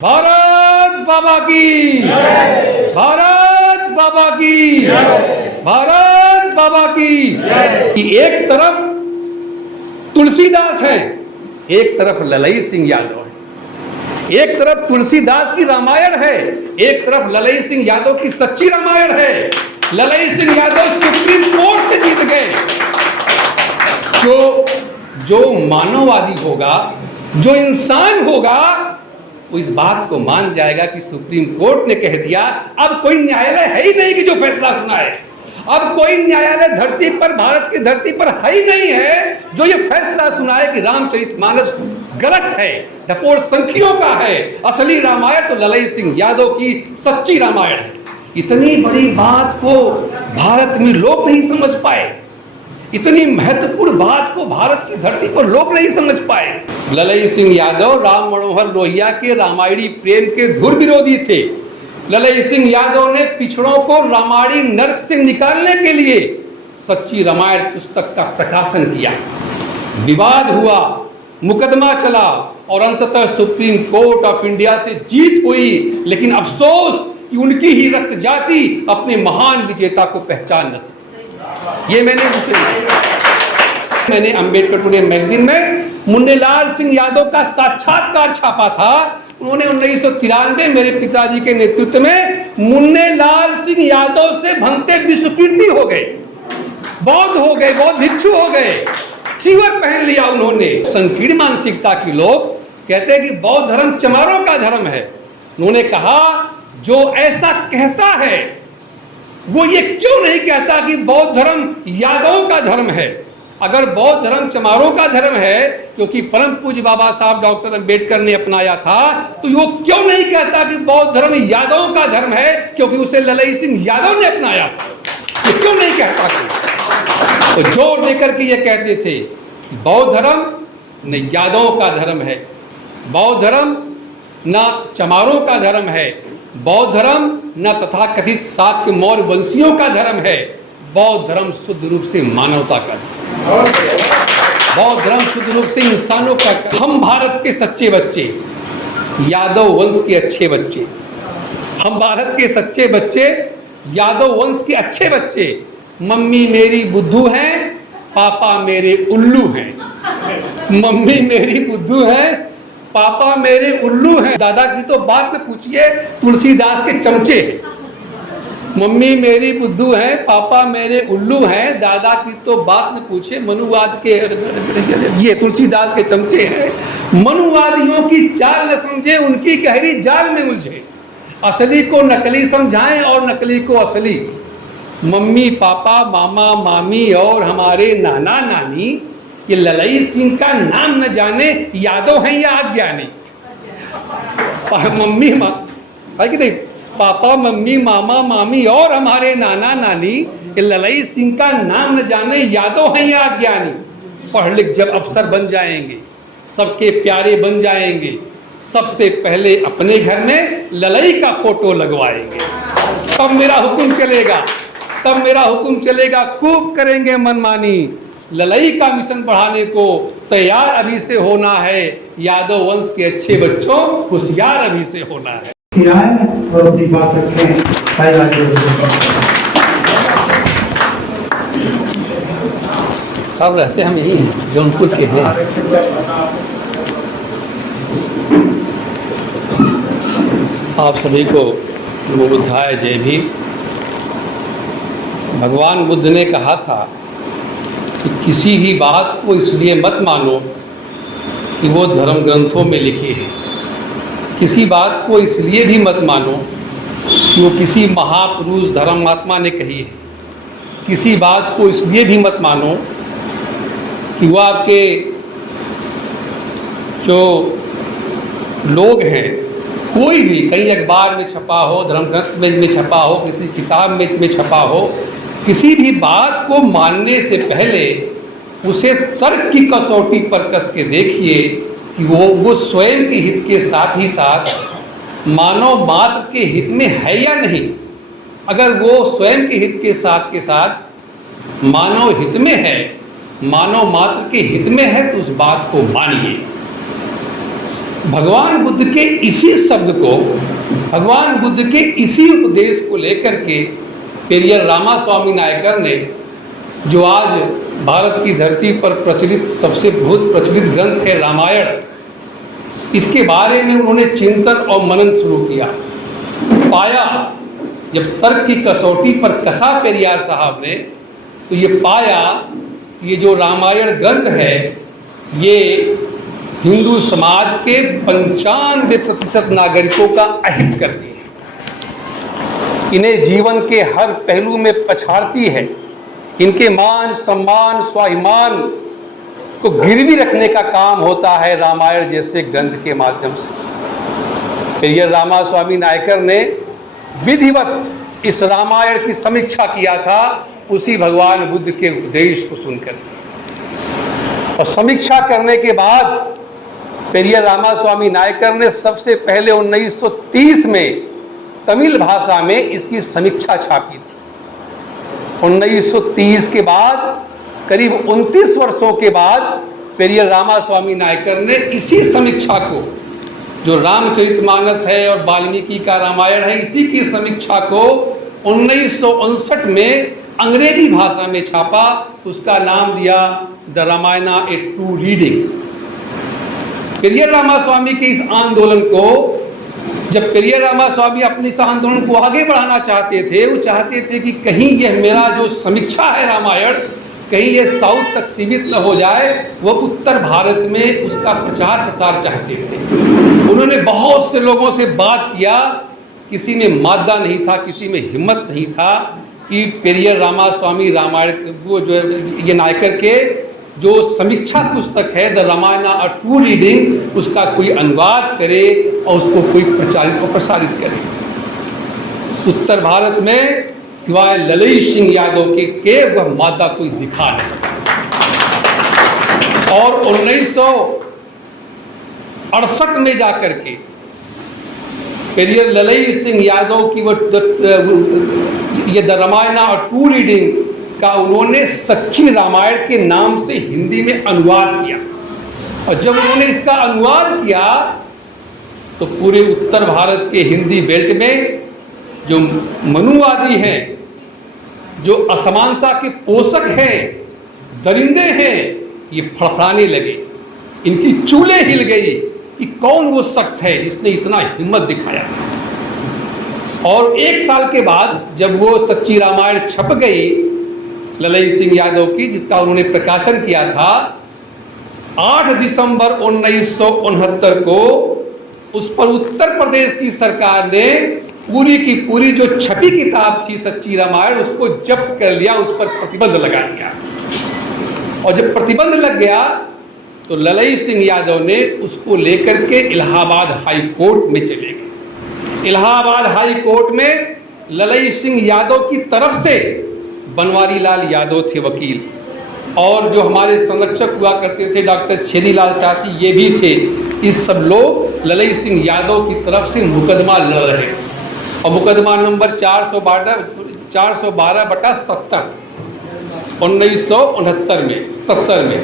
भारत बाबा की, भारत बाबा की, भारत बाबा की। एक तरफ तुलसीदास है, एक तरफ ललई सिंह यादव है। एक तरफ तुलसीदास की रामायण है, एक तरफ ललई सिंह यादव की सच्ची रामायण है। ललई सिंह यादव सुप्रीम कोर्ट से जीत गए। जो मानववादी होगा, जो इंसान होगा, वो इस बात को मान जाएगा कि सुप्रीम कोर्ट ने कह दिया, अब कोई न्यायालय है ही नहीं कि जो फैसला सुनाए। अब कोई न्यायालय धरती पर, भारत की धरती पर है ही नहीं है जो ये फैसला सुनाए कि रामचरितमानस गलत है, डपोर संखियों का है। असली रामायण तो ललई सिंह यादव की सच्ची रामायण है। इतनी बड़ी बात को भारत में लोग नहीं समझ पाए, इतनी महत्वपूर्ण बात को भारत की धरती पर लोग नहीं समझ पाए। ललई सिंह यादव राम मनोहर लोहिया के रामायणी प्रेम के धुर विरोधी थे। ललई सिंह यादव ने पिछड़ों को रामायणी नर्क से निकालने के लिए सच्ची रामायण पुस्तक का प्रकाशन किया। विवाद हुआ, मुकदमा चला और अंततः सुप्रीम कोर्ट ऑफ इंडिया से जीत हुई। लेकिन अफसोस कि उनकी ही रक्त जाति अपने महान विजेता को पहचान न सकी। ये मैंने अंबेडकर टुडे मैगजीन में मुन्नेलाल सिंह यादव का साक्षात्कार छापा था। उन्होंने 1993 मेरे पिताजी के नेतृत्व में मुन्नेलाल सिंह यादव से भंगते विश्वकीर्ति हो गए, बौद्ध हो गए, बौद्ध भिक्षु हो गए, चीवर पहन लिया उन्होंने। संकीर्ण मानसिकता के लोग कहते हैं कि बौद्ध धर्म चमारों का धर्म है। उन्होंने कहा, जो ऐसा कहता है वो ये क्यों नहीं कहता कि बौद्ध धर्म यादवों का धर्म है। अगर बौद्ध धर्म चमारों का धर्म है, क्योंकि परम पूज्य बाबा साहब डॉक्टर अंबेडकर ने अपनाया था, तो वो क्यों नहीं कहता कि बौद्ध धर्म यादवों का धर्म है, क्योंकि उसे ललई सिंह यादव ने अपनाया था। ये क्यों नहीं कहता? तो जोर देकर के ये कहते थे, बौद्ध धर्म न यादवों का धर्म है, बौद्ध धर्म न चमारों का धर्म है, बौद्ध धर्म न तथाकथित शाक्य मौर्य वंशियों का धर्म है। बौद्ध धर्म शुद्ध रूप से मानवता का धर्म, बौद्ध धर्म शुद्ध रूप से इंसानों का। हम भारत के सच्चे बच्चे, यादव वंश के अच्छे बच्चे, हम भारत के सच्चे बच्चे, यादव वंश के अच्छे बच्चे। मम्मी मेरी बुद्धू है, पापा मेरे उल्लू हैं। मम्मी मेरी बुद्धू है, पापा मेरे उल्लू हैं। दादा की तो बात में पूछिए, तुलसीदास के चमचे। मम्मी मेरी बुद्धू है, पापा मेरे उल्लू हैं, दादा की तो बात में पूछे, मनुवाद के ये तुलसीदास के चमचे हैं। मनुवादियों की चाल न समझे, उनकी गहरी जाल में उलझे। असली को नकली समझाएं और नकली को असली। मम्मी पापा मामा मामी और हमारे नाना नानी ये ललई सिंह का नाम न जाने यादव हैं या अज्ञानी। मम्मी है कि नहीं, पापा मम्मी मामा मामी और हमारे नाना नानी ये ललई सिंह का नाम न जाने यादव हैं या अज्ञानी। पढ़ लिख जब अफसर बन जाएंगे, सबके प्यारे बन जाएंगे, सबसे पहले अपने घर में ललई का फोटो लगवाएंगे। तब मेरा हुक्म चलेगा, तब मेरा हुक्म चलेगा, खूब करेंगे मनमानी। ललई का मिशन बढ़ाने को तैयार अभी से होना है। यादव वंश के अच्छे बच्चों, होशियार अभी से होना है। और अपनी बात रखें। सब रहते हम यही हैं, जौनपुर के हैं। आप सभी को बुद्धाय जय भी। भगवान बुद्ध ने कहा था कि किसी भी बात को इसलिए मत मानो कि वो धर्म ग्रंथों में लिखी है। किसी बात को इसलिए भी मत मानो कि वो किसी महापुरुष धर्मात्मा ने कही है। किसी बात को इसलिए भी मत मानो कि वो आपके जो लोग हैं, कोई भी कहीं अखबार में छपा हो, धर्म ग्रंथ में छपा हो, किसी किताब में छपा हो, किसी भी बात को मानने से पहले उसे तर्क की कसौटी पर कस के देखिए कि वो स्वयं के हित के साथ ही साथ मानव मात्र के हित में है या नहीं। अगर वो स्वयं के हित के साथ मानव हित में है, मानव मात्र के हित में है, तो उस बात को मानिए। भगवान बुद्ध के इसी शब्द को, भगवान बुद्ध के इसी उपदेश को लेकर के पेरियर रामास्वामी नायकर ने, जो आज भारत की धरती पर प्रचलित सबसे बहुत प्रचलित ग्रंथ है रामायण, इसके बारे में उन्होंने चिंतन और मनन शुरू किया। पाया, जब तर्क की कसौटी पर कसा पेरियार साहब ने, तो ये पाया ये जो रामायण ग्रंथ है ये हिंदू समाज के 95% नागरिकों का अहित करती है, इन्हें जीवन के हर पहलू में पछाड़ती है, इनके मान सम्मान स्वाभिमान को गिरवी रखने का काम होता है रामायण जैसे ग्रंथ के माध्यम से। पेरियर रामास्वामी नायकर ने विधिवत इस रामायण की समीक्षा किया था उसी भगवान बुद्ध के उपदेश को सुनकर, और समीक्षा करने के बाद पेरियर रामास्वामी नायकर ने सबसे पहले 1930 में तमिल भाषा में इसकी समीक्षा छापी थी। 1930 के बाद करीब 29 वर्षों के बाद पेरियर रामास्वामी नायकर ने इसी समीक्षा को, जो रामचरितमानस है और वाल्मीकि का रामायण है, इसी की समीक्षा को 1959 में अंग्रेजी भाषा में छापा। उसका नाम दिया the Ramayana a true reading. Periyar Ramaswamy के इस आंदोलन को, जब पेरियर रामास्वामी अपने इस आंदोलन को आगे बढ़ाना चाहते थे, वो चाहते थे कि कहीं यह मेरा जो समीक्षा है रामायण, कहीं ये साउथ तक सीमित न हो जाए, वो उत्तर भारत में उसका प्रचार प्रसार चाहते थे। उन्होंने बहुत से लोगों से बात किया, किसी में मादा नहीं था, किसी में हिम्मत नहीं था कि पेरियर रामास्वामी रामायण वो जो ये नायकर के जो समीक्षा पुस्तक है the Ramayana a true reading, उसका कोई अनुवाद करे और उसको कोई प्रसारित करे। उत्तर भारत में सिवाय ललई सिंह यादव के वह मादा कोई दिखा नहीं। और 1968 में जाकर के पेरियर ललई सिंह यादव की ये the Ramayana a true reading का उन्होंने सच्ची रामायण के नाम से हिंदी में अनुवाद किया। और जब उन्होंने इसका अनुवाद किया तो पूरे उत्तर भारत के हिंदी बेल्ट में जो मनुवादी हैं, जो असमानता के पोषक हैं, दरिंदे हैं, ये फड़फड़ाने लगे, इनकी चूलें हिल गई कि कौन वो शख्स है जिसने इतना हिम्मत दिखाया। और एक साल के बाद जब वो सच्ची रामायण छप गई ललई सिंह यादव की, जिसका उन्होंने प्रकाशन किया था, 8 दिसंबर 1969 को उस पर उत्तर प्रदेश की सरकार ने पूरी की पूरी जो छपी किताब थी सच्ची रामायण, उसको जब्त कर लिया, उस पर प्रतिबंध लगा दिया। और जब प्रतिबंध लग गया तो ललई सिंह यादव ने उसको लेकर के इलाहाबाद हाई कोर्ट में चले गए। इलाहाबाद हाई कोर्ट में ललई सिंह यादव की तरफ से बनवारी लाल यादव थे वकील, और जो हमारे संरक्षक हुआ करते थे डॉक्टर छेदीलाल साथी, ये भी थे। इस सब लोग ललई सिंह यादव की तरफ से मुकदमा लड़ रहे, और मुकदमा नंबर 412/70 1969 में 70 में।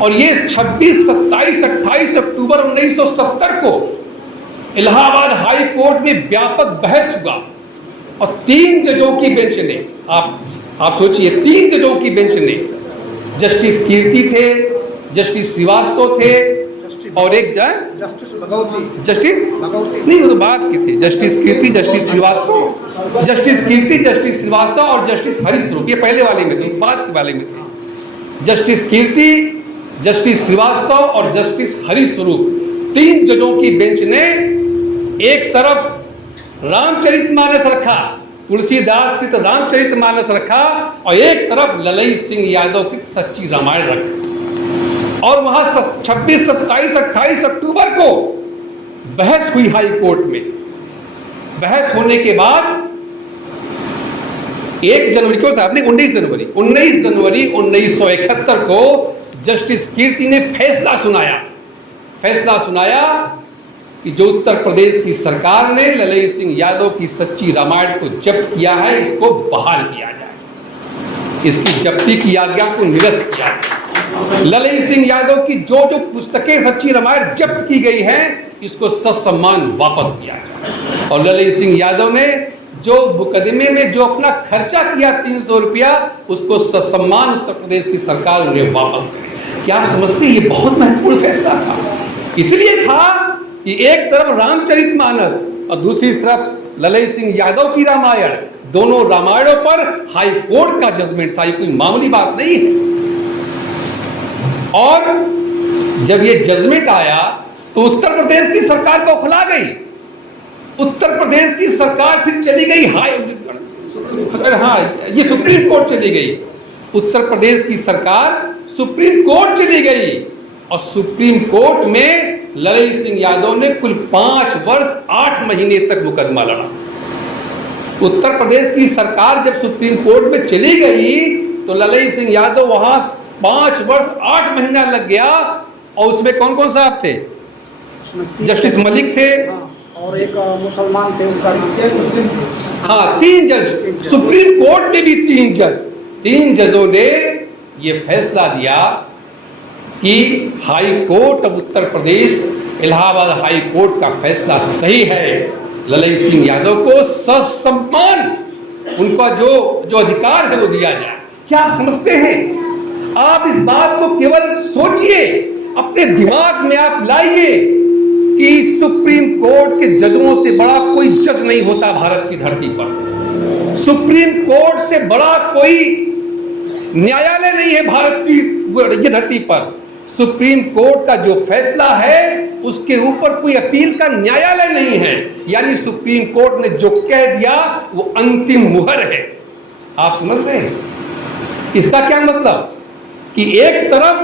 और ये 26, 27, 28 अक्टूबर 1970 को इलाहाबाद हाई कोर्ट में व्यापक बहस हुआ, और 3 जजों की बेंच ने, आप सोचिए 3 जजों की बेंच ने, जस्टिस कीर्ति थे, जस्टिस श्रीवास्तव थे, और एक जस्टिस नहीं, वो तो बात की थी, जस्टिस कीर्ति, जस्टिस श्रीवास्तव, जस्टिस कीर्ति, जस्टिस श्रीवास्तव और जस्टिस हरीश स्वरूप, ये पहले वाले में थे, बाद के वाले में थे। जस्टिस कीर्ति, जस्टिस श्रीवास्तव और जस्टिस हरीश स्वरूप, 3 जजों की बेंच ने एक तरफ रामचरितमानस रखा, तुलसीदास की तो रामचरितमानस रखा, और एक तरफ ललई सिंह यादव की सच्ची रामायण रखा। और वहां 26, 27, 28 अक्टूबर को बहस हुई हाई कोर्ट में। बहस होने के बाद 1 जनवरी को साहब ने 19 जनवरी 1971 को जस्टिस कीर्ति ने फैसला सुनाया कि जो उत्तर प्रदेश की सरकार ने ललई सिंह यादव की सच्ची रामायण को जब्त किया है, इसको बहाल किया जाए, इसकी जब्ती की आज्ञा को निरस्त किया जाए। ललई सिंह यादव की जो पुस्तकें सच्ची रामायण जब्त की गई हैं, इसको ससम्मान वापस किया जाए। और ललित सिंह यादव ने जो मुकदमे में जो अपना खर्चा किया 300 रुपया, उसको ससम्मान उत्तर प्रदेश की सरकार उन्हें वापस करे। क्या आप समझते हैं ये बहुत महत्वपूर्ण फैसला था? इसलिए था कि एक तरफ रामचरितमानस और दूसरी तरफ ललित सिंह यादव की रामायण, दोनों रामायणों पर हाई कोर्ट का जजमेंट था। ये कोई मामूली बात नहीं है। और जब ये जजमेंट आया तो उत्तर प्रदेश की सरकार बौखला गई। उत्तर प्रदेश की सरकार फिर चली गई ये सुप्रीम कोर्ट चली गई। उत्तर प्रदेश की सरकार सुप्रीम कोर्ट चली गई और सुप्रीम कोर्ट में ललित सिंह यादव ने कुल 5 वर्ष 8 महीने तक मुकदमा लड़ा। उत्तर प्रदेश की सरकार जब सुप्रीम कोर्ट में चली गई तो ललित सिंह यादव वहां 5 वर्ष 8 महीना लग गया। और उसमें कौन कौन साहब थे? जस्टिस मलिक थे और एक मुसलमान थे, उनका नाम क्या? मुस्लिम। हाँ, 3 जज। सुप्रीम कोर्ट में भी 3 जज। 3 जजों ने यह फैसला दिया कि high court of Uttar Pradesh, Allahabad high court का फैसला सही है। ललित सिंह यादव को ससम्मान उनका जो अधिकार है वो दिया जाए। क्या आप समझते हैं? आप इस बात को केवल सोचिए, अपने दिमाग में आप लाइए कि सुप्रीम कोर्ट के जजों से बड़ा कोई जज नहीं होता भारत की धरती पर। सुप्रीम कोर्ट से बड़ा कोई न्यायालय नहीं है भारत की धरती पर। सुप्रीम कोर्ट का जो फैसला है उसके ऊपर कोई अपील का न्यायालय नहीं है। यानी सुप्रीम कोर्ट ने जो कह दिया वो अंतिम मुहर है। आप समझ रहे हैं? इसका क्या मतलब कि एक तरफ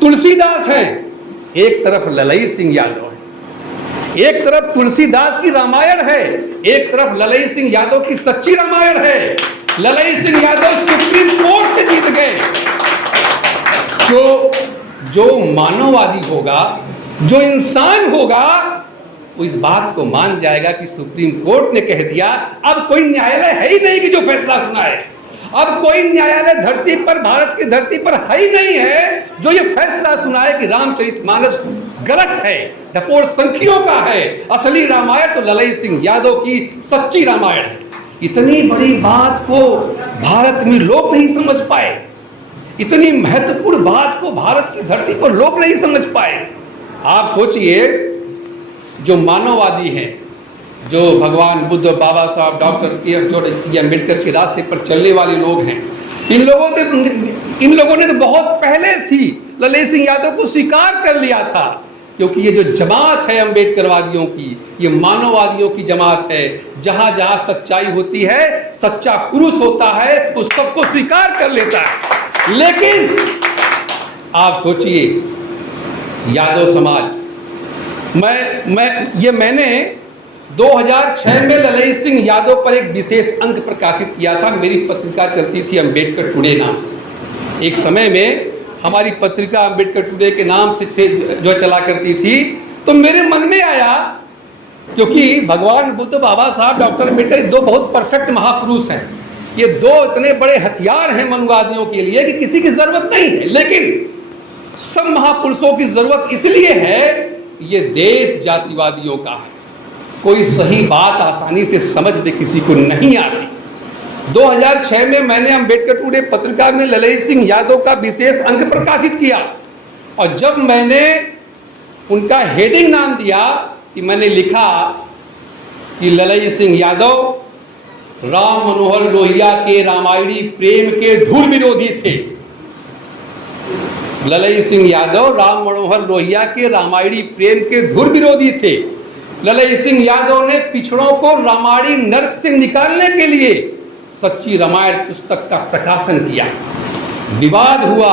तुलसीदास है, एक तरफ ललित सिंह यादव है। एक तरफ तुलसीदास की रामायण है, एक तरफ ललित सिंह यादव की सच्ची रामायण है। ललित सिंह यादव सुप्रीम कोर्ट से जीत गए। जो मानववादी होगा, जो इंसान होगा, वो इस बात को मान जाएगा कि सुप्रीम कोर्ट ने कह दिया, अब कोई न्यायालय है ही नहीं कि जो फैसला सुनाए। अब कोई न्यायालय धरती पर, भारत की धरती पर है ही नहीं है जो ये फैसला सुनाए कि रामचरितमानस गलत है, डपोर संखियों का है, असली रामायण तो ललित सिंह यादव की सच्ची रामायण है। इतनी बड़ी बात को भारत में लोग नहीं समझ पाए। इतनी महत्वपूर्ण बात को भारत की धरती पर लोग नहीं समझ पाए। आप सोचिए, जो मानववादी हैं, जो भगवान बुद्ध, बाबा साहब, डॉक्टर अम्बेडकर के रास्ते पर चलने वाले लोग हैं, इन लोगों ने तो बहुत पहले ही ललित सिंह यादव को स्वीकार कर लिया था। क्योंकि ये जो जमात है अम्बेडकरवादियों की, ये मानववादियों की जमात है। जहां जहां सच्चाई होती है, सच्चा पुरुष होता है, उस सबको स्वीकार कर लेता है। लेकिन आप सोचिए, यादव समाज, मैंने 2006 में ललित सिंह यादव पर एक विशेष अंक प्रकाशित किया था। मेरी पत्रिका चलती थी अम्बेडकर टुडे नाम से। एक समय में हमारी पत्रिका अम्बेडकर टुडे के नाम से जो चला करती थी, तो मेरे मन में आया, क्योंकि भगवान बुद्ध, बाबा साहब, डॉक्टर अम्बेडकर 2 बहुत परफेक्ट महापुरुष हैं। ये 2 इतने बड़े हथियार हैं मनवादियों के लिए कि किसी की जरूरत नहीं है। लेकिन सब महापुरुषों की जरूरत इसलिए है, ये देश जातिवादियों का है। कोई सही बात आसानी से समझ में किसी को नहीं आती। 2006 में मैंने अम्बेडकर टुडे पत्रिका में ललित सिंह यादव का विशेष अंक प्रकाशित किया। और जब मैंने उनका हेडिंग नाम दिया, कि मैंने लिखा कि ललित सिंह यादव राम मनोहर लोहिया के रामायणी प्रेम के धुर विरोधी थे। ललित सिंह यादव राम मनोहर लोहिया के रामायणी प्रेम के धुर विरोधी थे। ललित सिंह यादव ने पिछड़ों को रामायणी नर्क से निकालने के लिए सच्ची रामायण पुस्तक का प्रकाशन किया। विवाद हुआ,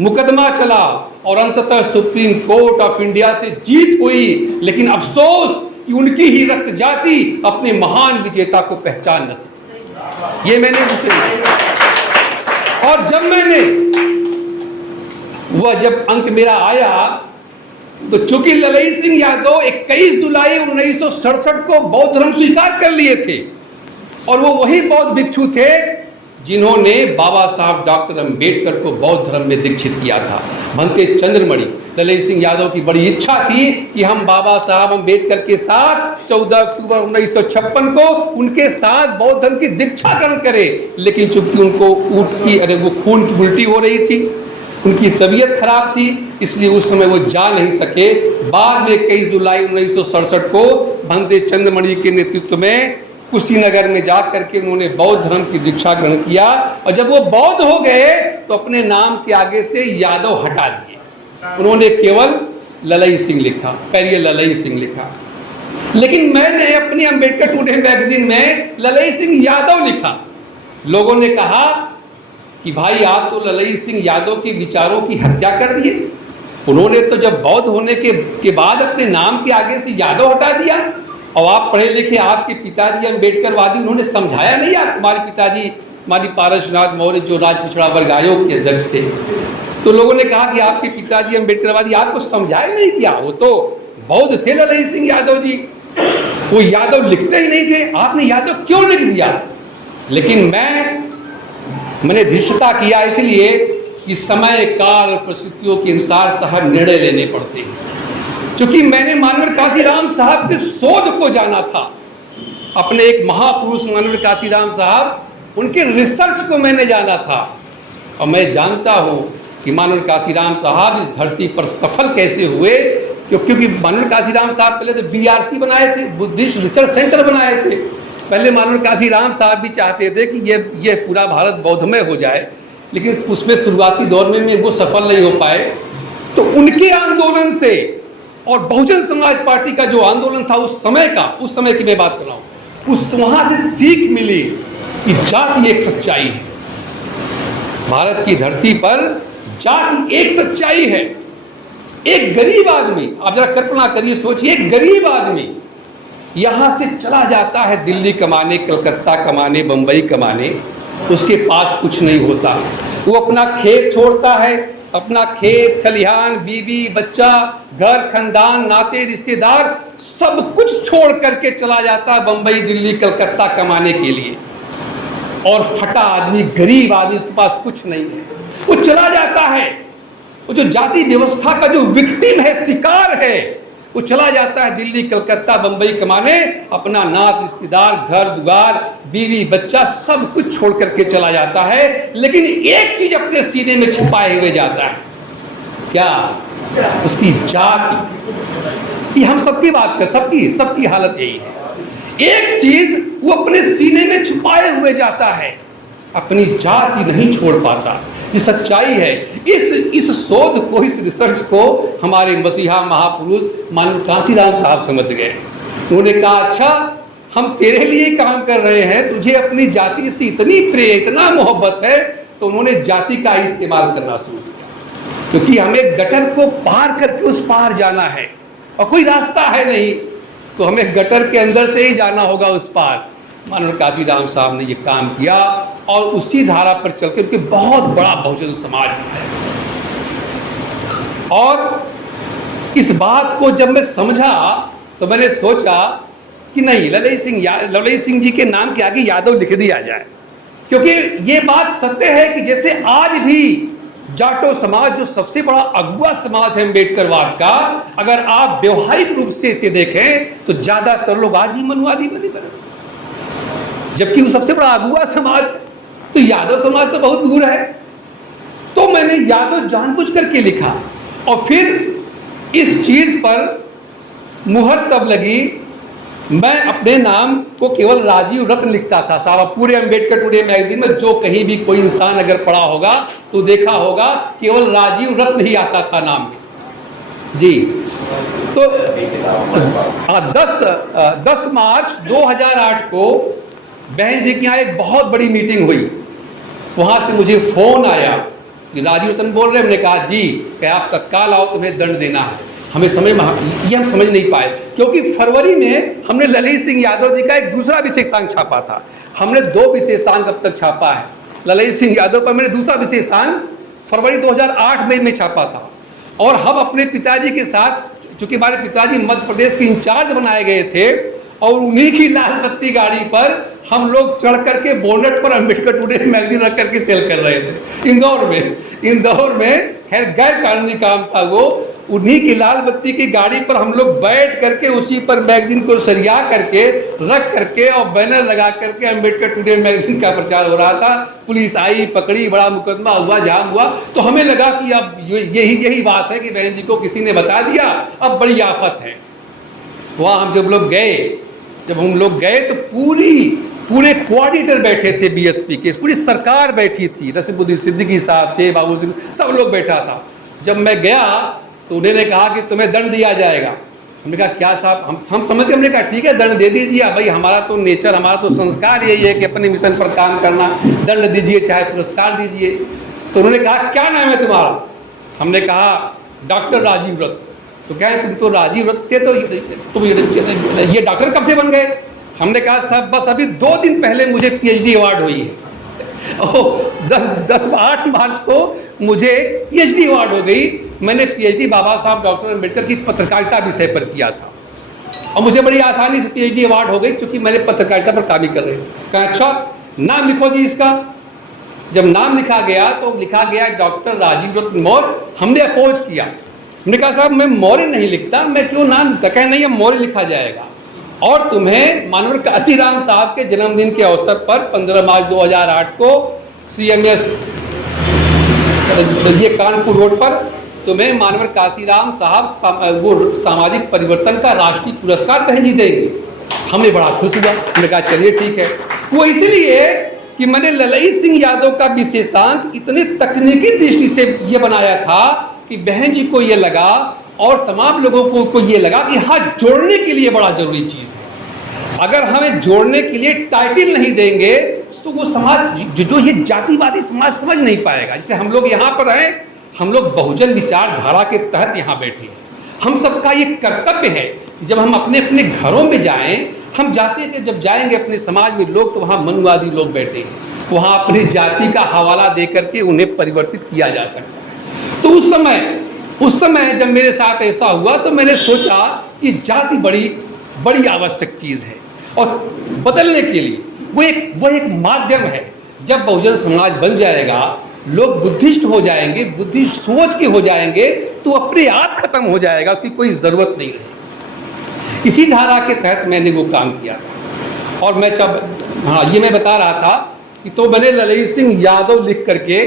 मुकदमा चला और अंततः सुप्रीम कोर्ट ऑफ इंडिया से जीत हुई। लेकिन अफसोस कि उनकी ही रक्त जाति अपने महान विजेता को पहचान न सकी। ये मैंने और जब अंक मेरा आया, तो चूंकि ललित सिंह यादव 21 जुलाई 1967 को बौद्ध धर्म स्वीकार कर लिए थे, और वो वही बौद्ध भिक्षु थे जिन्होंने बाबा साहब डॉक्टर अंबेडकर को बौद्ध धर्म में दीक्षित किया था। भंते चंद्रमणि ललित सिंह यादव की बड़ी इच्छा थी कि हम बाबा साहब अंबेडकर के साथ 14 अक्टूबर 1956 को उनके साथ बौद्ध धर्म की दीक्षा ग्रहण करें, लेकिन चूंकि उनको वो खून की उल्टी हो रही थी, उनकी तबीयत खराब थी, इसलिए उस समय वो जा नहीं सके। बाद में 21 जुलाई 1967 को भंते चंद्रमणि के नेतृत्व में कुशीनगर में जाकर के उन्होंने बौद्ध धर्म की दीक्षा ग्रहण किया, और जब वो बौद्ध हो गए तो अपने नाम के आगे से यादव हटा दिए। उन्होंने केवल ललई सिंह लिखा, पेरियर ललई सिंह लिखा। लेकिन मैंने अपनी अंबेडकर टुडे मैगजीन में ललई सिंह यादव लिखा। लोगों ने कहा कि भाई आप तो ललई सिंह यादव के विचारों की हत्या कर दिए। उन्होंने तो जब बौद्ध होने के बाद अपने नाम के आगे से यादव हटा दिया, और आप पढ़े लिखे, आपके पिताजी अंबेडकरवादी, उन्होंने समझाया नहीं। आप हमारे पिताजी हमारी पारसनाथ मौर्य जो राज्य पिछड़ा वर्ग आयोग के अध्यक्ष थे, तो लोगों ने कहा कि आपके पिताजी अंबेडकरवादी आपको समझाया नहीं क्या? वो तो बौद्ध थे ललई सिंह यादव जी, वो यादव लिखते ही नहीं थे, आपने यादव क्यों लिख दिया? लेकिन मैंने धृष्टता किया इसलिए कि समय काल परिस्थितियों के अनुसार साहब निर्णय लेने पड़ते हैं। क्योंकि मैंने मानव काशीराम साहब के शोध को जाना था, अपने एक महापुरुष मानव काशीराम साहब, उनके रिसर्च को मैंने जाना था, और मैं जानता हूं कि मानव काशीराम साहब इस धरती पर सफल कैसे हुए। क्योंकि मानव काशीराम साहब पहले तो BRC बनाए थे, बुद्धिस्ट रिसर्च सेंटर बनाए थे। पहले मानव काशीराम साहब भी चाहते थे कि ये पूरा भारत बौद्धमय हो जाए, लेकिन उसमें शुरुआती दौर में वो सफल नहीं हो पाए। तो उनके आंदोलन से और बहुजन समाज पार्टी का जो आंदोलन था उस समय की मैं बात कर रहा हूं, वहां से सीख मिली कि जाति एक सच्चाई है। भारत की धरती पर जाति एक सच्चाई है। एक गरीब आदमी, आप जरा कल्पना करिए, सोचिए, एक गरीब आदमी यहां से चला जाता है दिल्ली कमाने, कलकत्ता कमाने, बंबई कमाने, उसके पास कुछ नहीं होता। वो अपना खेत छोड़ता है, अपना खेत खलिहान, बीवी बच्चा, घर खानदान, नाते रिश्तेदार, सब कुछ छोड़ करके चला जाता है बंबई, दिल्ली, कलकत्ता कमाने के लिए। और फटा आदमी, गरीब आदमी, उसके पास कुछ नहीं है, वो चला जाता है। वो जो जाति व्यवस्था का जो विक्टिम है, शिकार है, वो चला जाता है दिल्ली, कलकत्ता, बंबई कमाने, अपना नात रिश्तेदार, घर दुआर, बीवी बच्चा, सब कुछ छोड़ करके चला जाता है। लेकिन एक चीज अपने सीने में छुपाए हुए जाता है, क्या? उसकी जाति। ये हम सबकी बात कर, सबकी हालत यही है। एक चीज वो अपने सीने में छुपाए हुए जाता है, अपनी जाति नहीं छोड़ पाता। ये सच्चाई है। इस शोध को, इस रिसर्च को हमारे मसीहा महापुरुष मानव काशीराम साहब समझ गए। उन्होंने कहा, अच्छा हम तेरे लिए काम कर रहे हैं, तुझे अपनी जाति से इतनी प्रेम, इतना मोहब्बत है, तो उन्होंने जाति का इस्तेमाल करना शुरू किया। क्योंकि हमें गटर को पार करके उस पार जाना है, और कोई रास्ता है नहीं, तो हमें गटर के अंदर से ही जाना होगा उस पार। मानव काशीराम साहब ने ये काम किया, और उसी धारा पर चलकर उनके बहुत बड़ा बहुजन समाज है। और इस बात को जब मैं समझा तो मैंने सोचा कि नहीं, ललई सिंह जी के नाम के आगे यादव लिख दिया जाए। क्योंकि ये बात सत्य है कि जैसे आज भी जाटो समाज जो सबसे बड़ा अगुआ समाज है अम्बेडकरवाद का, अगर आप व्यवहारिक रूप से इसे देखें तो ज्यादातर लोग आज भी मनुवादी बने, जबकि वो सबसे बड़ा अगुआ समाज, तो यादव समाज तो बहुत दूर है। तो मैंने यादव जानबूझ करके लिखा, और फिर इस चीज पर मुहर तब लगी, मैं अपने नाम को केवल राजीव रत्न लिखता था साहब। पूरे अम्बेडकर टुडे मैगजीन में जो कहीं भी कोई इंसान अगर पढ़ा होगा तो देखा होगा केवल राजीव रत्न ही आता था नाम में जी। तो 10 मार्च 2008 को बहन जी के यहाँ एक बहुत बड़ी मीटिंग हुई। वहां से मुझे फोन आया कि राजीव रतन बोल रहे हैं। हमने कहा जी, क्या आप तत्काल आओ, तुम्हें दंड देना है। हमें समझ ये हम समझ नहीं पाए, क्योंकि फरवरी में हमने ललित सिंह यादव जी का एक दूसरा विशेषांक छापा था। हमने 2 विशेषांक अब तक छापा है। ललित सिंह यादव पर मैंने दूसरा विशेषांक फरवरी 2008 में छापा था। और हम अपने पिताजी के साथ, चूंकि हमारे पिताजी मध्य प्रदेश के इंचार्ज बनाए गए थे, और उन्हीं की लाल बत्ती गाड़ी पर हम लोग चढ़ करके बोनेट पर अम्बेडकर टुडे मैगजीन रख करके सेल कर रहे थे इंदौर में। खैर गैर कानूनी काम था वो। उन्हीं की लाल बत्ती की गाड़ी पर हम लोग बैठ करके उसी पर मैगजीन को सरिया करके रख करके और बैनर लगा करके अम्बेडकर टुडे मैगजीन का प्रचार हो रहा था। पुलिस आई, पकड़ी, बड़ा मुकदमा हुआ, जाम हुआ। तो हमें लगा कि अब यही बात है कि बहन जी को किसी ने बता दिया, अब बड़ी आफत है। वहां हम जब हम लोग गए तो पूरे कोऑर्डिनेटर बैठे थे बीएसपी के, पूरी सरकार बैठी थी, नसीमुद्दीन सिद्दीकी साहब थे, बाबू सिंह, सब लोग बैठा था। जब मैं गया तो उन्होंने कहा कि तुम्हें दंड दिया जाएगा। हमने कहा क्या साहब? हम समझ के हमने कहा ठीक है दंड दे दीजिए भाई, हमारा तो नेचर, हमारा तो संस्कार यही है कि अपने मिशन पर काम करना, दंड दीजिए चाहे पुरस्कार दीजिए। तो उन्होंने कहा क्या नाम है तुम्हारा? हमने कहा डॉक्टर राजीव रथ। तो क्या है तुम तो राजीव रथ थे, तो ये डॉक्टर कब से बन गए? हमने कहा साहब बस अभी 2 दिन पहले मुझे पीएचडी अवार्ड हुई है। 8 मार्च को मुझे पीएचडी अवार्ड हो गई। मैंने पीएचडी बाबा साहब डॉक्टर अम्बेडकर की पत्रकारिता विषय पर किया था और मुझे बड़ी आसानी से पीएचडी अवार्ड हो गई क्योंकि मैंने पत्रकारिता पर काम ही कर रहे थे। कहा अच्छा नाम लिखो जी इसका। जब नाम लिखा गया तो लिखा गया डॉक्टर राजीव रथ मौर्य। हमने अपोज किया, हमने कहा साहब मैं मौर्य नहीं लिखता, मैं क्यों नाम लिखता? कहे नहीं अब मौर्य लिखा जाएगा और तुम्हें मानवर काशीराम साहब के जन्मदिन के अवसर पर 15 मार्च 2008 को CMS ये कानपुर रोड पर तुम्हें मानवर काशीराम साहब वो सामाजिक परिवर्तन का राष्ट्रीय पुरस्कार कहीं नहीं देंगे। हमें बड़ा खुश हुआ। हमने कहा चलिए ठीक है। वो इसलिए कि मैंने ललई सिंह यादव का विशेषांक इतने तकनीकी दृष्टि से ये बनाया था कि बहन जी को ये लगा और तमाम लोगों को ये लगा कि हाँ जोड़ने के लिए बड़ा जरूरी चीज है। अगर हमें जोड़ने के लिए टाइटल नहीं देंगे तो वो समाज जो ये जातिवादी समाज समझ नहीं पाएगा। जैसे हम लोग यहाँ पर हैं, हम लोग बहुजन विचारधारा के तहत यहाँ बैठे हैं। हम सबका ये कर्तव्य है जब हम अपने अपने घरों में जाएं, हम जाते हैं कि जब जाएंगे अपने समाज में लोग तो वहाँ मनवादी लोग बैठे हैं, वहाँ अपनी जाति का हवाला दे करके उन्हें परिवर्तित किया जा सकता है। तो उस समय जब मेरे साथ ऐसा हुआ तो मैंने सोचा कि जाति बड़ी आवश्यक चीज है और बदलने के लिए वो एक माध्यम है। जब बहुजन समाज बन जाएगा, लोग बुद्धिस्ट हो जाएंगे, बुद्धिस्ट सोच के हो जाएंगे तो अपने आप खत्म हो जाएगा, उसकी कोई जरूरत नहीं रहेगी। इसी धारा के तहत मैंने वो काम किया था। और मैं ये मैं बता रहा था कि तो मैंने ललई सिंह यादव लिख करके,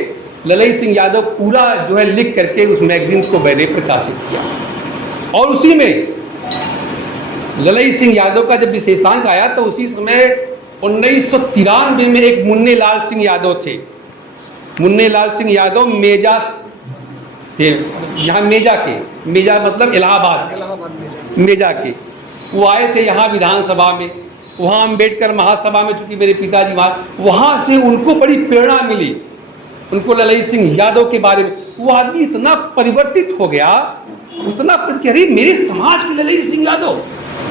ललई सिंह यादव पूरा जो है लिख करके उस मैगजीन को मैंने प्रकाशित किया। और उसी में ललई सिंह यादव का जब विशेषांक आया तो उसी समय 1993 में एक मुन्ने लाल सिंह यादव थे। मुन्ने लाल सिंह यादव मेजा थे, यहाँ मेजा मतलब इलाहाबाद मेजा के। वो आए थे यहाँ विधानसभा में, वहाँ अम्बेडकर महासभा में, चूंकि मेरे पिताजी वहाँ से उनको बड़ी प्रेरणा मिली। उनको ललई सिंह यादव के बारे में, वो आदमी इतना परिवर्तित हो गया, उतना अरे मेरे समाज के ललई सिंह यादव।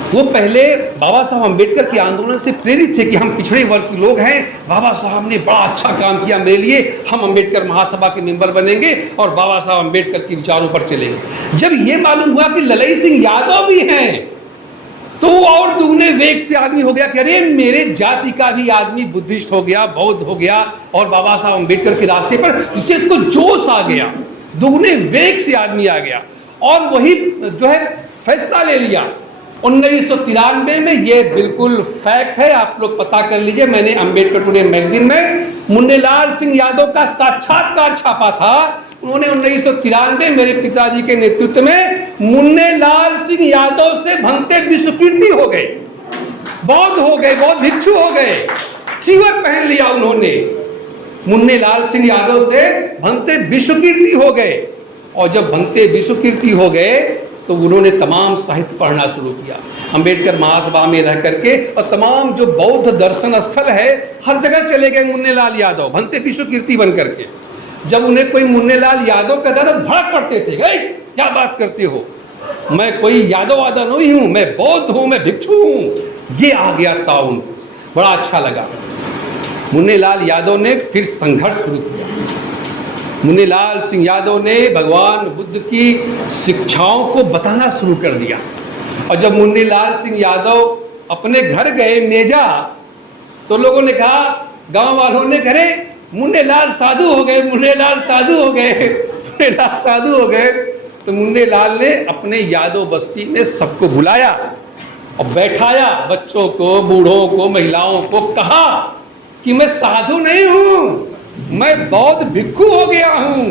वो पहले बाबा साहब अम्बेडकर के आंदोलन से प्रेरित थे कि हम पिछड़े वर्ग के लोग हैं, बाबा साहब ने बड़ा अच्छा काम किया मेरे लिए, हम अम्बेडकर महासभा के मेंबर बनेंगे और बाबा साहब अम्बेडकर के विचारों पर चलेंगे। जब ये मालूम हुआ कि ललई सिंह यादव भी हैं तो और दुगने वेग से आदमी हो गया कि अरे मेरे जाति का भी आदमी बुद्धिस्ट हो गया, बौद्ध हो गया और बाबा साहब अम्बेडकर के रास्ते पर, जिससे इसको जोश आ गया, दुगने वेग से आदमी आ गया और वही जो है फैसला ले लिया 1993 में। ये बिल्कुल फैक्ट है, आप लोग पता कर लीजिए। मैंने अम्बेडकर टुडे मैगजीन में मुन्ने लाल सिंह यादव का साक्षात्कार छापा था। उन्होंने 1993 मेरे पिताजी के नेतृत्व में मुन्ने लाल सिंह यादव से भंगते विश्वकीर्ति हो गए, बौद्ध हो गए, बौद्ध भिक्षु हो गए, चीवर पहन लिया उन्होंने। मुन्ने लाल सिंह यादव से भंगते विश्वकीर्ति हो गए और जब भंगते विश्वकीर्ति हो गए तो उन्होंने तमाम साहित्य पढ़ना शुरू किया अम्बेडकर महासभा में रह करके, और तमाम जो बौद्ध दर्शन स्थल है हर जगह चले गए मुन्ने लाल यादव भंगते विश्वकीर्ति बन करके। जब उन्हें कोई मुन्ने लाल यादव का ज्यादा भड़क पड़ते थे, क्या बात करते हो, मैं कोई यादव वादा नहीं हूं, मैं बौद्ध हूं, मैं भिक्षु हूं, ये आ गया था उनको, बड़ा अच्छा लगा। मुन्ने लाल यादव ने फिर संघर्ष शुरू किया। मुन्ने लाल सिंह यादव ने भगवान बुद्ध की शिक्षाओं को बताना शुरू कर दिया। और जब मुन्ने लाल सिंह यादव अपने घर गए मेजा, तो लोगों ने कहा, गांव वालों ने करे मुन्ने लाल साधु हो गए, मुन्ने लाल साधु हो गए, मुन्ने लाल साधु हो गए। तो मुन्ने लाल ने अपने यादव बस्ती में सबको बुलाया और बैठाया, बच्चों को, बूढ़ों को, महिलाओं को, कहा कि मैं साधु नहीं हूं, मैं बौद्ध भिक्षु हो गया हूं।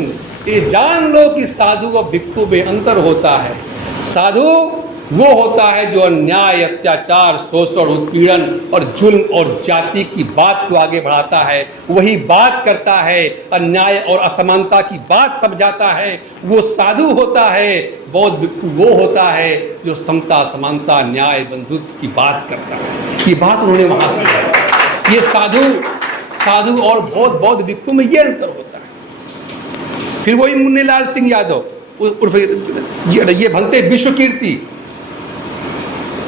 ये जान लो कि साधु और भिक्षु में अंतर होता है। साधु वो होता है जो अन्याय, अत्याचार, शोषण, उत्पीड़न और जुल्म और जाति की बात को आगे बढ़ाता है, वही बात करता है, अन्याय और असमानता की बात समझाता है, वो साधु होता है। बौद्ध भिक्षु वो होता है जो समता, समानता, न्याय, बंधुत्व की बात करता है। ये बात उन्होंने वहां समझाई। ये साधु और बौद्ध भिक्षु में ये अंतर होता है। फिर वही मुन्ने लाल सिंह यादव, ये भंते विश्व कीर्ति,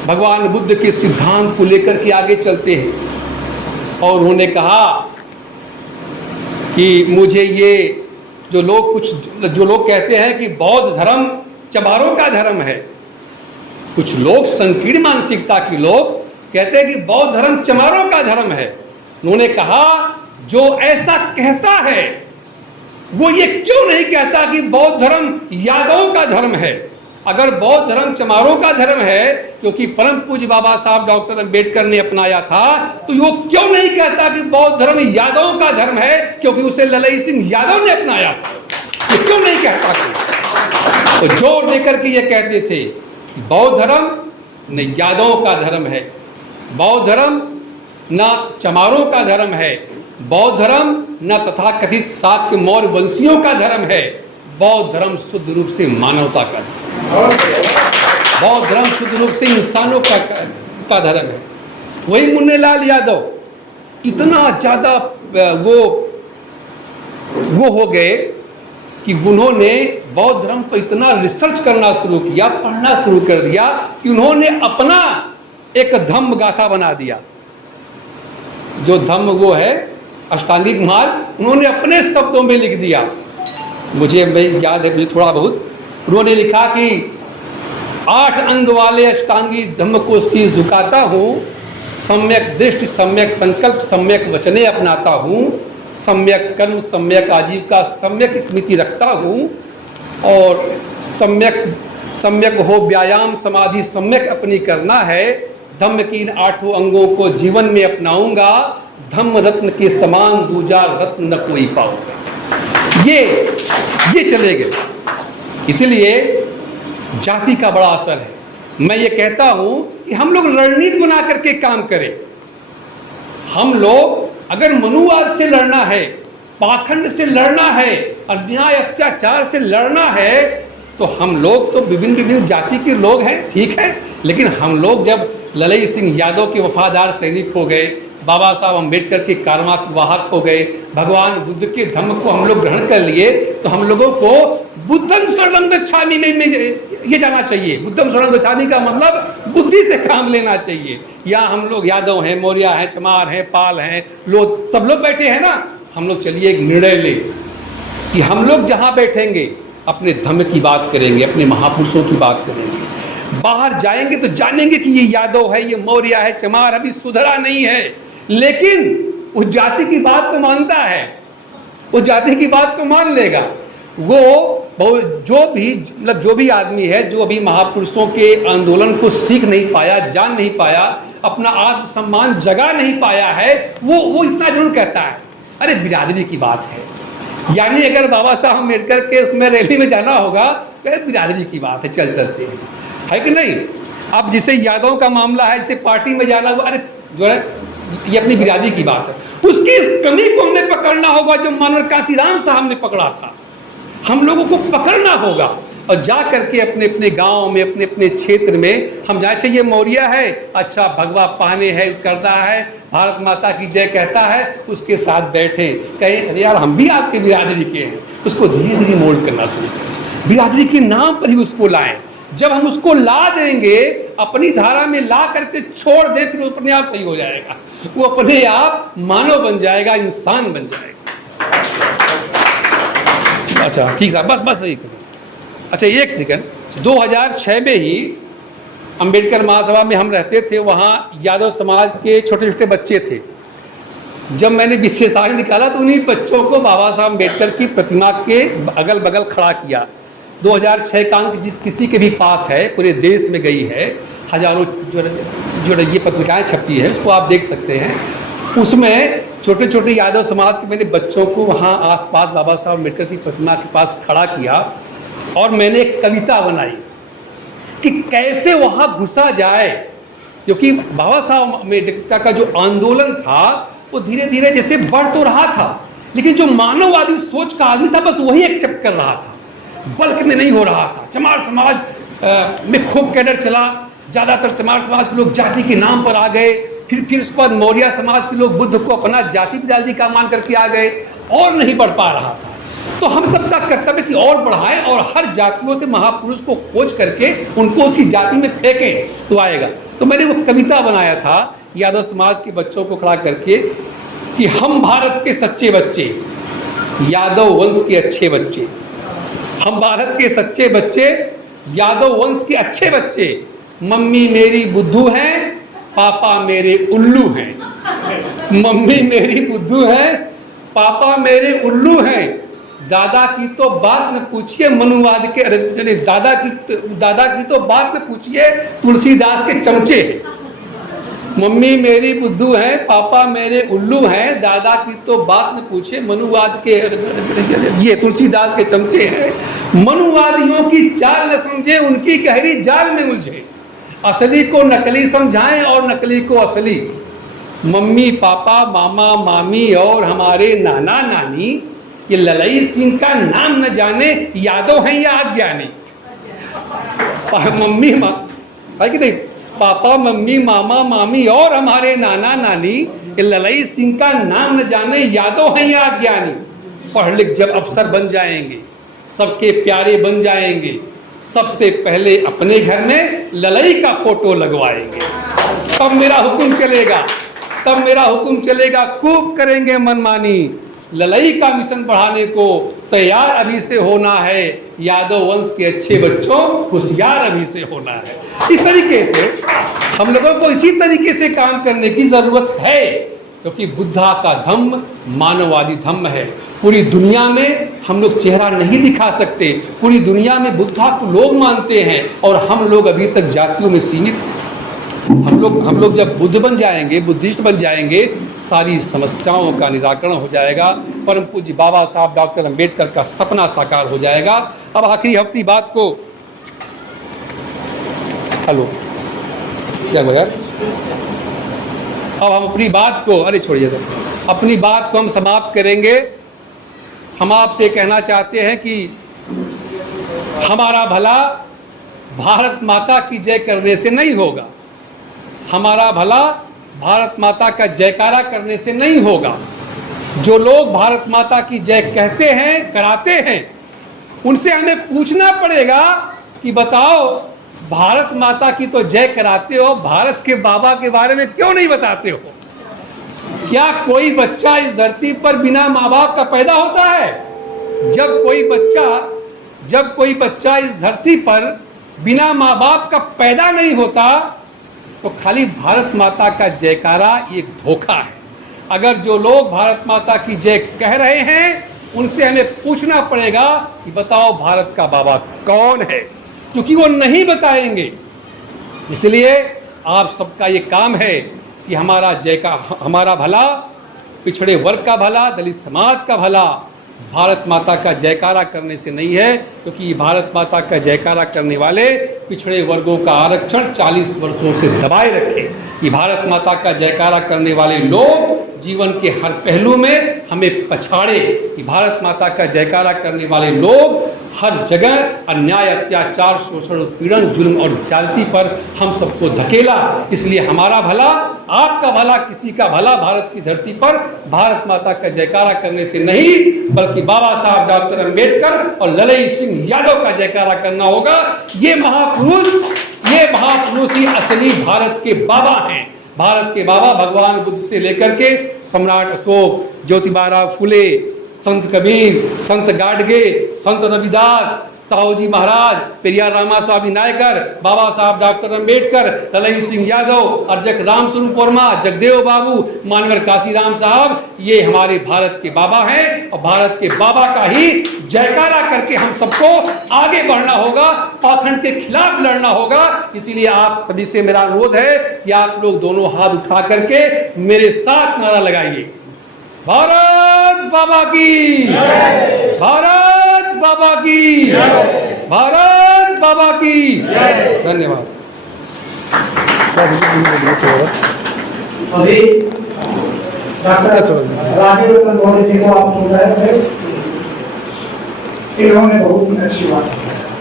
भगवान बुद्ध के सिद्धांत को लेकर के आगे चलते हैं और उन्होंने कहा कि मुझे ये जो लोग कहते हैं कि बौद्ध धर्म चमारों का धर्म है, कुछ लोग संकीर्ण मानसिकता के लोग कहते हैं कि बौद्ध धर्म चमारों का धर्म है। उन्होंने कहा जो ऐसा कहता है वो ये क्यों नहीं कहता कि बौद्ध धर्म यादवों का धर्म है। अगर बौद्ध धर्म चमारों का धर्म है, क्योंकि परम पूज्य बाबा साहब डॉक्टर अंबेडकर ने अपनाया था, तो वो क्यों नहीं कहता कि बौद्ध धर्म यादवों का धर्म है, क्योंकि उसे ललई सिंह यादव ने अपनाया था। ये क्यों नहीं कहता कि? तो जोर देकर के ये कहते थे कि बौद्ध धर्म न यादवों का धर्म है, बौद्ध धर्म न चमारों का धर्म है, बौद्ध धर्म न तथाकथित शाक्य मौर्य वंशियों का धर्म है, बौद्ध धर्म शुद्ध रूप से मानवता का, बौद्ध धर्म शुद्ध रूप से इंसानों का धर्म है। वही मुन्ने लाल यादव इतना ज्यादा वो हो गए कि उन्होंने बौद्ध धर्म पर इतना रिसर्च करना शुरू किया, पढ़ना शुरू कर दिया कि उन्होंने अपना एक धम्म गाथा बना दिया। जो धम्म वो है अष्टांगिक मार्ग, उन्होंने अपने शब्दों में लिख दिया। मुझे याद है, मुझे थोड़ा बहुत, उन्होंने लिखा कि 8 अंग वाले अष्टांगी धम्म को शीश झुकाता हूँ, सम्यक दृष्टि, सम्यक संकल्प, सम्यक वचने अपनाता हूँ, सम्यक कर्म, सम्यक आजीविका, सम्यक स्मृति रखता हूँ और सम्यक हो व्यायाम, समाधि सम्यक अपनी करना है। धम्म की इन 8 अंगों को जीवन में अपनाऊंगा, धम्म रत्न के समान दूजा रत्न न कोई पाऊंगा। ये चले गए। इसलिए जाति का बड़ा असर है। मैं ये कहता हूं कि हम लोग रणनीति बना करके काम करें। हम लोग अगर मनुवाद से लड़ना है, पाखंड से लड़ना है, अन्याय अत्याचार से लड़ना है, तो हम लोग तो विभिन्न जाति के लोग हैं, ठीक है, लेकिन हम लोग जब ललई सिंह यादव के वफादार सैनिक हो गए, बाबा साहब अंबेडकर के कारमात वाहक हो गए, भगवान बुद्ध के धम्म को हम लोग ग्रहण कर लिए, तो हम लोगों को बुद्धम शरणं गच्छामि में ये जाना चाहिए। बुद्धम शरणं गच्छामि का मतलब बुद्धि से काम लेना चाहिए। या हम लोग यादव हैं, मौर्य हैं, चमार हैं, पाल हैं, लोग सब लोग बैठे हैं ना, हम लोग चलिए एक निर्णय ले कि हम लोग जहाँ बैठेंगे अपने धम्म की बात करेंगे, अपने महापुरुषों की बात करेंगे। बाहर जाएंगे तो जानेंगे कि ये यादव है, ये मौर्य है, चमार अभी सुधरा नहीं है, लेकिन उस जाति की बात को मानता है, उस जाति की बात को मान लेगा। वो जो भी आदमी है जो अभी महापुरुषों के आंदोलन को सीख नहीं पाया, जान नहीं पाया, अपना आत्मसम्मान जगा नहीं पाया है, वो इतना जरूर कहता है, अरे बिरादरी की बात है। यानी अगर बाबा साहब अम्बेडकर के उसमें रैली में जाना होगा, तो बिरादरी की बात है, चलते हैं, है कि नहीं। अब जिसे यादव का मामला है, जिसे पार्टी में जाना हुआ, अरे जो है ये अपनी बिरादरी की बात है। उसकी इस कमी को हमने पकड़ना होगा जो मानव कांशीराम साहब ने पकड़ा था। हम लोगों को पकड़ना होगा और जा करके अपने अपने गांव में, अपने अपने क्षेत्र में हम जाए, ये मौर्य है, अच्छा भगवा पहने है, करता है, भारत माता की जय कहता है, उसके साथ बैठे, कहें अरे यार हम भी आपके बिरादरी के हैं। उसको धीरे धीरे मोल्ड करना शुरू करें, बिरादरी के नाम पर ही उसको लाएं। जब हम उसको ला देंगे, अपनी धारा में ला करके छोड़ दे, फिर अपने आप सही हो जाएगा, वो अपने आप मानव बन जाएगा, इंसान बन जाएगा। अच्छा ठीक है, बस एक सेकंड, अच्छा एक सेकंड। 2006 में ही अम्बेडकर महासभा में हम रहते थे, वहाँ यादव समाज के छोटे छोटे बच्चे थे, जब मैंने विशेषांक निकाला तो उन्हीं बच्चों को बाबा साहब अम्बेडकर की प्रतिमा के अगल बगल खड़ा किया। 2006 का अंक जिस किसी के भी पास है, पूरे देश में गई है, हजारों जो ये पत्रिकाएं छपी है, उसको आप देख सकते हैं। उसमें छोटे छोटे यादव समाज के मैंने बच्चों को वहाँ आसपास बाबा साहब अम्बेडकर की प्रतिमा के पास खड़ा किया और मैंने एक कविता बनाई कि कैसे वहाँ घुसा जाए, क्योंकि बाबा साहब अम्बेडकर का जो आंदोलन था वो धीरे धीरे जैसे बढ़ तो रहा था, लेकिन जो मानववादी सोच का आदमी था बस वही एक्सेप्ट कर रहा था, बल्क में नहीं हो रहा था। चमार समाज में खूब कैडर चला, ज़्यादातर चमार समाज के लोग जाति के नाम पर आ गए, फिर उसके बाद मौर्य समाज के लोग बुद्ध को अपना जाति विदादी का मान करके आ गए और नहीं बढ़ पा रहा था। तो हम सबका कर्तव्य कि और बढ़ाएं और हर जातियों से महापुरुष को खोज करके उनको उसी जाति में फेंकें तो आएगा। तो मैंने वो कविता बनाया था यादव समाज के बच्चों को खड़ा करके कि हम भारत के सच्चे बच्चे, यादव वंश के अच्छे बच्चे, हम भारत के सच्चे बच्चे, यादव वंश के अच्छे बच्चे, मम्मी मेरी बुद्धू हैं, पापा मेरे उल्लू हैं, मम्मी मेरी बुद्धू है, पापा मेरे उल्लू हैं, दादा की तो बात न पूछिए मनुवाद के, दादा की तो बात न पूछिए तुलसीदास के चमचे, मम्मी मेरी बुद्धू है, पापा मेरे उल्लू हैं, दादा की तो बात न पूछे मनुवाद के, ये तुलसीदास के चमचे हैं, मनुवादियों की चाल न समझे उनकी गहरी जाल में उलझे, असली को नकली समझाएं और नकली को असली, मम्मी पापा मामा मामी और हमारे नाना नानी, ये ललई सिंह का नाम न जाने यादव हैं या अज्ञानी, मम्मी है कि नहीं, पापा मम्मी मामा मामी और हमारे नाना नानी, ये ललई सिंह का नाम न जाने यादव हैं या अज्ञानी, पढ़ लिख जब अफसर बन जाएंगे, सबके प्यारे बन जाएंगे, सबसे पहले अपने घर में ललई का फोटो लगवाएंगे, तब मेरा हुक्म चलेगा, तब मेरा हुक्म चलेगा, खूब करेंगे मनमानी, ललई का मिशन बढ़ाने को तैयार अभी से होना है, यादव वंश के अच्छे बच्चों होशियार अभी से होना है। इस तरीके से हम लोगों को इसी तरीके से काम करने की जरूरत है, क्योंकि बुद्धा का धम्म मानववादी धम्म है। पूरी दुनिया में हम लोग चेहरा नहीं दिखा सकते, पूरी दुनिया में बुद्धा को लोग मानते हैं और हम लोग अभी तक जातियों में सीमित हैं। हम लोग जब बुद्ध बन जाएंगे, बुद्धिस्ट बन जाएंगे, सारी समस्याओं का निराकरण हो जाएगा, परम पूज्य बाबा साहब डॉक्टर अम्बेडकर का सपना साकार हो जाएगा। अब आखिरी अपनी बात को, हेलो क्या हो यार, अब हम अपनी बात को, अरे छोड़िए तो, अपनी बात को हम समाप्त करेंगे। हम आपसे कहना चाहते हैं कि हमारा भला भारत माता की जय करने से नहीं होगा, हमारा भला भारत माता का जयकारा करने से नहीं होगा। जो लोग भारत माता की जय कहते हैं, कराते हैं, उनसे हमें पूछना पड़ेगा कि बताओ भारत माता की तो जय कराते हो, भारत के बाबा के बारे में क्यों नहीं बताते हो? क्या कोई बच्चा इस धरती पर बिना माँ बाप का पैदा होता है? जब कोई बच्चा इस धरती पर बिना माँ बाप का पैदा नहीं होता तो खाली भारत माता का जयकारा एक धोखा है। अगर जो लोग भारत माता की जय कह रहे हैं उनसे हमें पूछना पड़ेगा कि बताओ भारत का बाबा कौन है, क्योंकि वो नहीं बताएंगे। इसलिए आप सबका ये काम है कि हमारा भला, पिछड़े वर्ग का भला, दलित समाज का भला भारत माता का जयकारा करने से नहीं है, क्योंकि भारत माता का जयकारा करने वाले पिछड़े वर्गों का आरक्षण 40 वर्षों से दबाए रखे। कि भारत माता का जयकारा करने वाले लोग जीवन के हर पहलू में हमें पछाड़े, कि भारत माता का जयकारा करने वाले लोग हर जगह अन्याय, अत्याचार, शोषण, उत्पीड़न, जुल्म और जाति पर हम सबको धकेला। इसलिए हमारा भला, आपका भला, किसी का भला भारत की धरती पर भारत माता का जयकारा करने से नहीं, बल्कि बाबा साहब डॉक्टर अम्बेडकर और ललई सिंह यादव का जयकारा करना होगा। ये महापुरुष ही असली भारत के बाबा हैं। भारत के बाबा भगवान बुद्ध से लेकर के सम्राट अशोक, ज्योतिबा फुले, संत कबीर, संत गाडगे, संत रविदास, साहू जी महाराज, पेरियार रामा स्वामी नायकर, बाबा साहब डॉक्टर अंबेडकर, ललई सिंह यादव, अर्जक राम स्वरूप वर्मा, जगदेव बाबू, मानवर काशीराम साहब, ये हमारे भारत के बाबा हैं और भारत के बाबा का ही जयकारा करके हम सबको आगे बढ़ना होगा, पाखंड के खिलाफ लड़ना होगा। इसीलिए आप सभी से मेरा अनुरोध है कि आप लोग दोनों हाथ उठा करके मेरे साथ नारा लगाइए, भारत बाबा की, भारत बाबा की, भारत बाबा की। धन्यवाद। अभी डॉक्टर राजीव रतन महोदय जी को आप सुन रहे थे, इन्होंने बहुत अच्छी बात की।